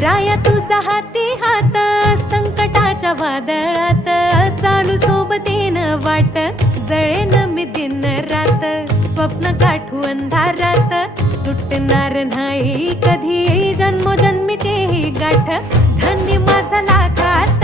राया तुझा हाती हात संकटाच्या वादळात, चालू सोबतीनं वाट जळेन मी दिन रात, स्वप्न गाठू अंधारात सुटणार नाही कधी जन्मोजन्मीची ही गाठ, धन्य माझा लाखात